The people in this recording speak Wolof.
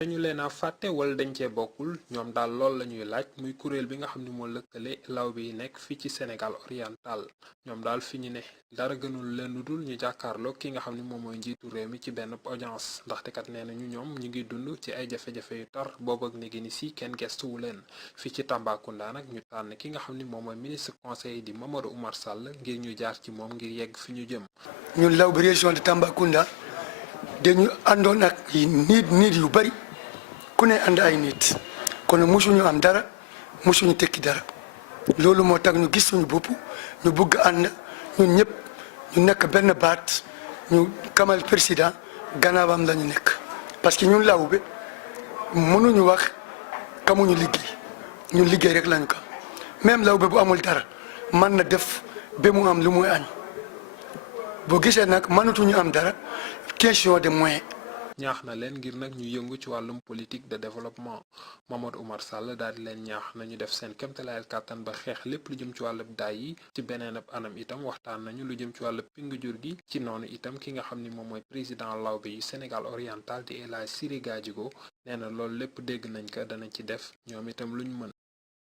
dañu leen a fàtte wala dañ cee bokkul ñoom daal lool lañuy laaj muy kuréel bi nga xam ni moo lëkkale lawbe yi nekk fii ci Sénégal oriental ñoom daal fi ñu ne dara gënul leen lu dul ñu jàkkaarloo ki nga xam ni moom mooy njiitu réew mi ci benn audience ndaxte kat nee nañu ñoom ñu ngi dund ci ay jafe-jafe yu tar boobu ak léegi ni si kenn gestuwu leen fii ci Tambacounda nag ñu tànn ki nga xam ni moom mooy ministre conseiller di Mamadou Oumar Sall ngir ñu jaar ci moom ngir yegg fi ñu jëm. ñun lawbe région de Tambacounda dañu àndoon ak nit yu bari ku ne ànd ay nit kon musuñu am dara musuñu tekki dara loolu moo tax ñu gis suñu bopp ñu bëgg ànd ñun ñëpp ñu nekk benn baat ñu kamal président gannaawam la ñu nekk parce que ñun lawbe mënuñu wax kamuñu liggéey ñun liggéey rek lañu kam même lawbe bu amul dara mën na def ba mu am lu muy añ boo gisee nag mënatuñu am dara question de moyens. ñaax na leen ngir nag ñu yëngu ci wàllum politique de développement Mamadou Oumar Sall daal di leen ñaax nañu def seen kéemtalaayal kàttan ba xeex lépp lu jëm ci wàllub daay yi ci beneen ab anam itam waxtaan nañu lu jëm ci wàllub pingu jur gi ci noonu itam ki nga xam ni moom mooy président lawbe yu Sénégal oriental di El Hadji Siré Gadjigo nee na loolu lépp dégg nañ ko danañ ci def ñoom itam luñ mën.